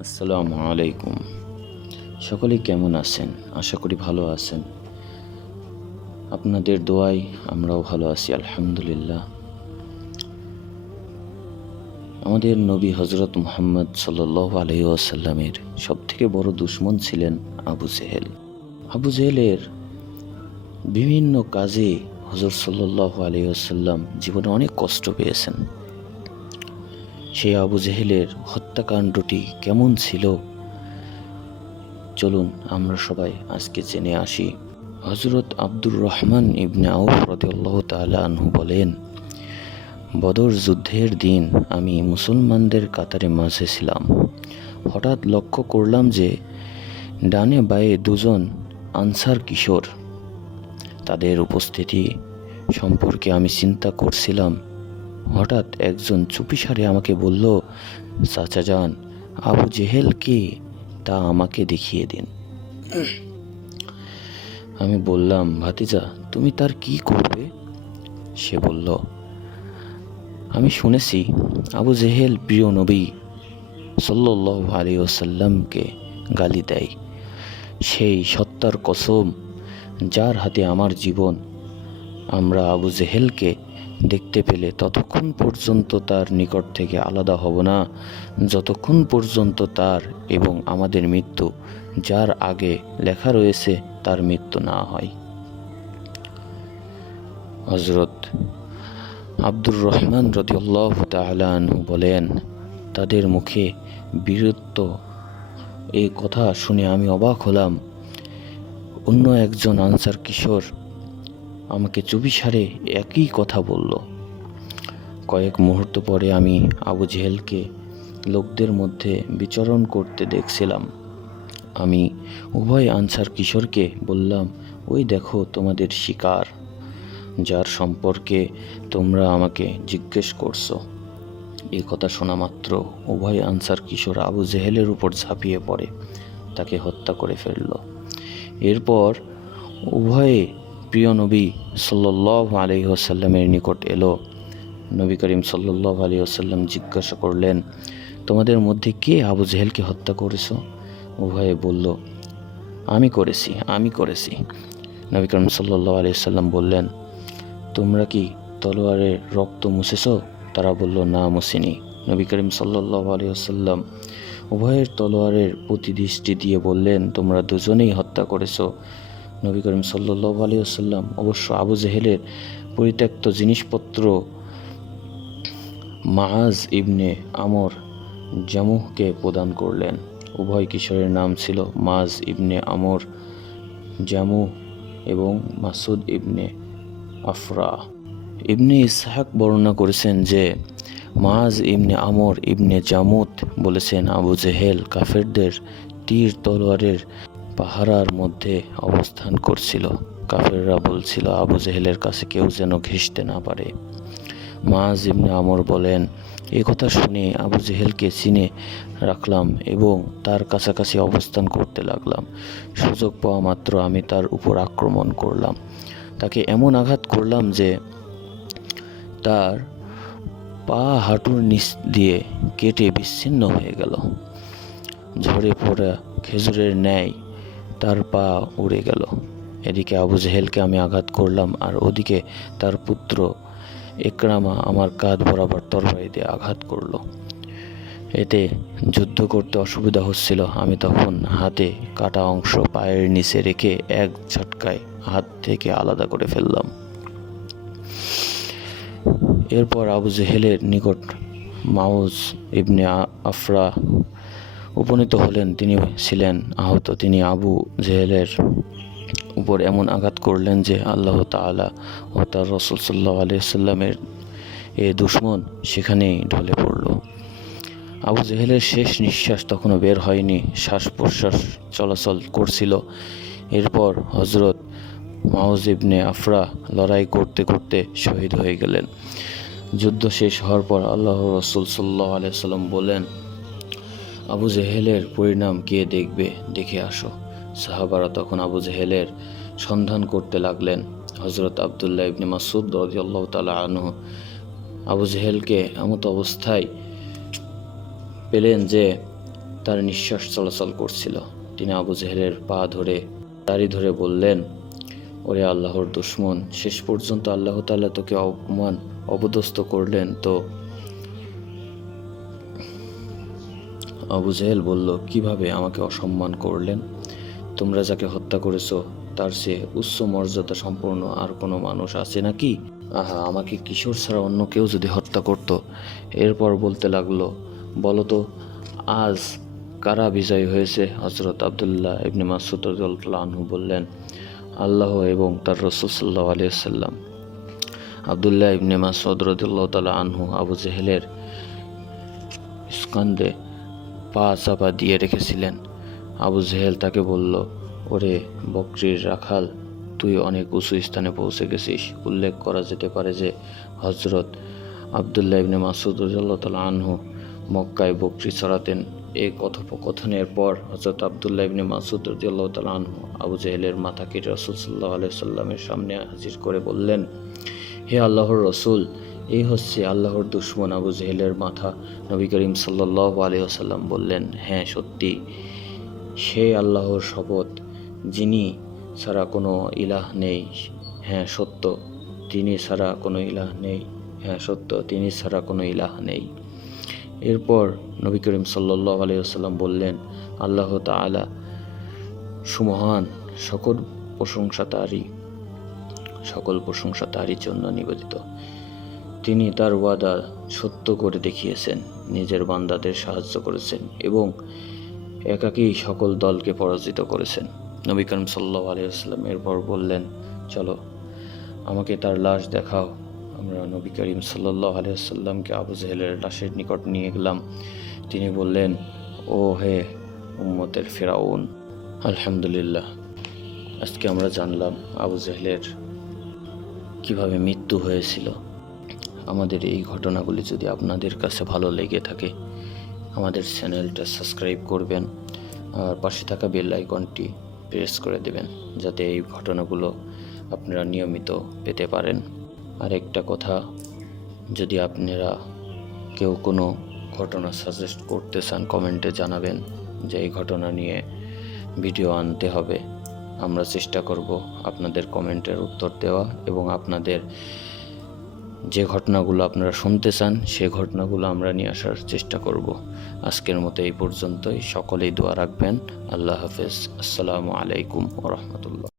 আসসালামু আলাইকুম। সকলেই কেমন আছেন? আশা করি ভালো আছেন। আপনাদের দোয়ায় আমরাও ভালো আছি, আলহামদুলিল্লাহ। আমাদের নবী হজরত মুহাম্মদ আসাল্লামের সব থেকে বড় দুশ্মন ছিলেন আবু জেহেল। আবু জেহেলের বিভিন্ন কাজে হজরত সাল্লাহ আলহি আসাল্লাম জীবনে অনেক কষ্ট পেয়েছেন। সেই আবু জেহেলের হত্যাকাণ্ডটি কেমন ছিল? চলুন আমরা সবাই আজকে জেনে আসি। হজরত আব্দুর রহমান ইবনে আউফ রদিয়াল্লাহ তাআলা আনহু বলেন, বদর যুদ্ধের দিন আমি মুসলমানদের কাতারে মাঝে ছিলাম। হঠাৎ লক্ষ্য করলাম যে ডানে বায়ে দুজন আনসার কিশোর। তাদের উপস্থিতি সম্পর্কে আমি চিন্তা করছিলাম। হঠাৎ একজন চুপিসারে আমাকে বলল চাচা যান আবু জেহেল কে? তা আমাকে দেখিয়ে দিন। আমি বললাম, ভাতিজা, তুমি তার কি করবে? সে বলল, আমি শুনেছি আবু জেহেল প্রিয় নবী সাল্লাহ আলী ওসাল্লামকে গালি দেয়। সেই সত্তার কসম, যার হাতে আমার জীবন, আমরা আবু জেহেলকে দেখতে পেলে ততক্ষণ পর্যন্ত তার নিকট থেকে আলাদা হব না। যতক্ষণ পর্যন্ত তার এবং আমাদের মৃত্যু, যার আগে লেখা রয়েছে, তার মৃত্যু না হয়। হজরত আব্দুর রহমান রদিউল্লাহ তালানহু বলেন, তাদের মুখে বীরত্ব। এই কথা শুনে আমি অবাক হলাম। অন্য একজন আনসার কিশোর আমাকে চুপিসারে একই কথা বলল। কয়েক মুহূর্ত পরে আমি আবু জেহেলকে লোকদের মধ্যে বিচরণ করতে দেখছিলাম। আমি উভয় আনসার কিশোরকে বললাম, ওই দেখো তোমাদের শিকার, যার সম্পর্কে তোমরা আমাকে জিজ্ঞেস করছ। এই কথা শোনা মাত্র উভয় আনসার কিশোর আবু জেহেলের উপর ঝাঁপিয়ে পড়ে, তাকে হত্যা করে ফেলল। এরপর উভয়ে প্রিয় নবী সাল্লাহ আলি আসাল্লামের নিকট এলো। নবী করিম সাল্লাহ আলী আসাল্লাম জিজ্ঞাসা করলেন, তোমাদের মধ্যে কে আবু জেহেলকে হত্যা করেছ? উভয়ে বলল, আমি করেছি আমি করেছি। নবী করিম সাল্লাহ আলি সাল্লাম বললেন, তোমরা কি তলোয়ারের রক্ত মুছেছ? তারা বলল, না, মুছিনি। নবী করিম সাল্লাহ আলী আসাল্লাম উভয়ের তলোয়ারের প্রতি দৃষ্টি দিয়ে বললেন, তোমরা দুজনেই হত্যা করেছ। নবী করিম সাল্লাহ আলী আসাল্লাম অবশ্য আবু জেহেলের পরিত্যক্ত জিনিসপত্র মাহাজ ইবনে আমর জামুহকে প্রদান করলেন। উভয় কিশোরের নাম ছিল মাজ ইবনে আমর জামু এবং মাসুদ ইবনে আফরা। ইবনে ইসহাক বর্ণনা করেছেন যে মাজ ইবনে আমর ইবনে জামুত বলেছেন আবু জেহেল কাফেরদের তীর তলোয়ারের পাহারার মধ্যে অবস্থান করছিল। কাফেররা বলছিল, আবু জেহেলের কাছে কেউ যেন ঘেঁষতে না পারে। মাজ ইবনে আমর বলেন, এ কথা শুনে আবু জেহেলকে চিনে রাখলাম এবং তার কাছাকাছি অবস্থান করতে লাগলাম। সুযোগ পাওয়া মাত্র আমি তার উপর আক্রমণ করলাম। তাকে এমন আঘাত করলাম যে তার পা হাঁটুর নিচ দিয়ে কেটে বিচ্ছিন্ন হয়ে গেল। ঝরে পড়া খেজুরের ন্যায় তার পা উড়ে গেল। এদিকে আবু জেহেলকে আমি আঘাত করলাম আর ওদিকে তার পুত্র একরামা আমার কাঁধ বরাবর তরবারি দিয়ে আঘাত করল। এতে যুদ্ধ করতে অসুবিধা হচ্ছিল। আমি তখন হাতে কাটা অংশ পায়ের নিচে রেখে এক ঝটকায় হাত থেকে আলাদা করে ফেললাম। এরপর আবু জেহেলের নিকট মাউজ ইবনে আফরা উপনীত হলেন, তিনি ছিলেন আহত। তিনি আবু জেহেলের উপর এমন আঘাত করলেন যে আল্লাহ তালা ও তার রসুল সাল্লাহ আলিয়াল্লামের এ দুশ্মন সেখানেই ঢলে পড়ল। আবু জেহেলের শেষ নিঃশ্বাস তখনও বের হয়নি শ্বাস প্রশ্বাস চলাচল করছিল। এরপর হজরত মাউজিবনে আফরা লড়াই করতে করতে শহীদ হয়ে গেলেন। যুদ্ধ শেষ হওয়ার পর আল্লাহ রসুল সাল্লাহ আলিয়াল্লাম বলেন আবু জেহেলের পরিণাম কে দেখবে, দেখে আসো। সাহাবারা তখন আবু জেহেলের সন্ধান করতে লাগলেন। হজরত আবদুল্লাহ ইবনে মাসুদ রদিয়াল্লাহ তালা আনহু। আবু জেহেলকে এমত অবস্থায় পেলেন যে, তার নিঃশ্বাস চলাচল করছিল। তিনি আবু জেহেলের পা ধরে, দাড়ি ধরে বললেন, ওরে আল্লাহর দুশ্মন, শেষ পর্যন্ত আল্লাহ তাআলা তোকে অপমান অবদস্ত করলেন তো আবু জেহেল বলল, কীভাবে আমাকে অসম্মান করলেন? তোমরা যাকে হত্যা করেছ, তার চেয়ে উচ্চ মর্যাদা সম্পন্ন আর কোনো মানুষ আছে নাকি? আহা, আমাকে কিশোর ছাড়া অন্য কেউ যদি হত্যা করত? এরপর বলতে লাগল, বলো তো, আজ কারা বিজয়ী হয়েছে? হজরত আবদুল্লাহ ইবনে মাসুদ বললেন, আল্লাহ এবং তার রসুল সাল্লাহ আলিয়াল্লাম আবদুল্লাহ ইবনে মাসুদ রদুল্লাহ তালা আনহু আবু জেহেলের স্কন্দে পা চাপা দিয়ে রেখেছিলেন। আবু জেহেল তাকে বলল, ওরে বকরির রাখাল, তুই অনেক উঁচু স্থানে পৌঁছে গেছিস। উল্লেখ করা যেতে পারে যে হজরত আবদুল্লাহ ইবনে মাসুদ তাআলা আনহু মক্কায় বকরি চড়াতেন এই কথোপকথনের পর হজরত আবদুল্লাহ ইবনে মাসুদ রাদিয়াল্লাহু তাআলা আনহু আবু জেহেলের মাথাকে রসুল সাল্লাল্লাহু আলাইহি সাল্লামের সামনে হাজির করে বললেন, হে আল্লাহর রসুল এই হচ্ছে আল্লাহর দুশ্মন আবু জেহেলের মাথা। নবী করিম সাল্লাল্লাহু আলাইহি ওয়াসাল্লাম বললেন হ্যাঁ সত্যি, সে আল্লাহর শপথ, যিনি ছাড়া কোনো ইলাহ নেই। হ্যাঁ সত্য, তিনি ছাড়া কোনো ইলাহ নেই। হ্যাঁ সত্য, তিনি ছাড়া কোনো ইলাহ নেই। এরপর নবী করিম সাল্লাহ আলাইসাল্লাম বললেন, আল্লাহ তাআলা সুমহান, সকল প্রশংসা তারই সকল প্রশংসা তারই জন্য নিবেদিত। তিনি তার ওয়াদা সত্য করে দেখিয়েছেন, নিজের বান্দাদের সাহায্য করেছেন এবং একাকেই সকল দলকে পরাজিত করেছেন। নবী করিম সাল্লাহ আলিয়াল্লাম এরপর বললেন, চলো, আমাকে তার লাশ দেখাও। আমরা নবী করিম সাল্লাহ আলিয়াল্লামকে আবু জেহেলের লাশের নিকট নিয়ে গেলাম। তিনি বললেন, ও হে উম্মতের ফেরাউন, আলহামদুলিল্লাহ, আজকে আমরা জানলাম আবু জেহেলের কীভাবে মৃত্যু হয়েছিল। আমাদের এই ঘটনাগুলি যদি আপনাদের কাছে ভালো লেগে থাকে, আমাদের চ্যানেলটা সাবস্ক্রাইব করবেন আর পাশে থাকা বেল আইকনটি প্রেস করে দেবেন, যাতে এই ঘটনাগুলো আপনারা নিয়মিত পেতে পারেন। আর একটা কথা, যদি আপনারা কেউ কোনো ঘটনা সাজেস্ট করতে চান কমেন্টে জানাবেন যে এই ঘটনা নিয়ে ভিডিও আনতে হবে, আমরা চেষ্টা করব আপনাদের কমেন্টের উত্তর দেওয়া এবং আপনাদের যে ঘটনাগুলো আপনারা শুনতে চান, সে ঘটনাগুলো আমরা নিয়ে আসার চেষ্টা করব। আজকের মতো এই পর্যন্তই। সকলেই দোয়া রাখবেন। আল্লাহ হাফেজ। আসসালামু আলাইকুম রহমতুল্লাহ।